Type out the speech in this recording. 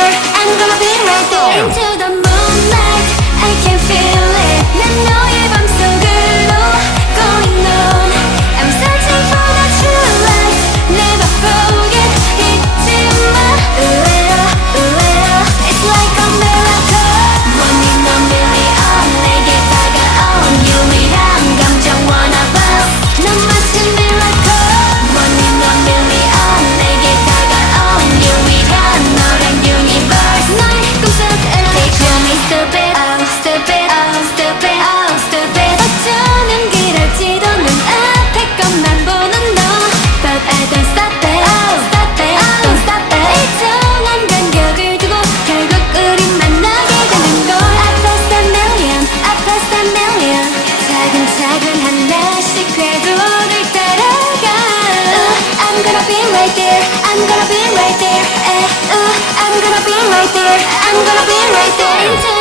there, I'm gonna be right there. Into the moonlight, I can feel it. 난 너의 맘속으로 going on. I'm searching for the true light. Never forget, 잊지 마. It's like a miracle. One in a million, 내게 다가온 유일한 감정 wanna bow. 넌 마치 miracle. One in a million, 내게 다가온 유일한 너란 universe. 너의 꿈속에 They call me stupid, oh stupid, oh stupid, oh stupid. 어쩌면 그럴지도 눈앞의 것만 보는 너. But I don't stop it, oh stop it, don't stop it. 일정한 간격을 두고 결국 우린 만나게 되는 걸. I passed a million, I passed a million. 차근차근 하나씩 궤도를 따라가. I'm gonna be right there, I'm gonna be right there. I'm gonna be right there, I'm gonna be right there.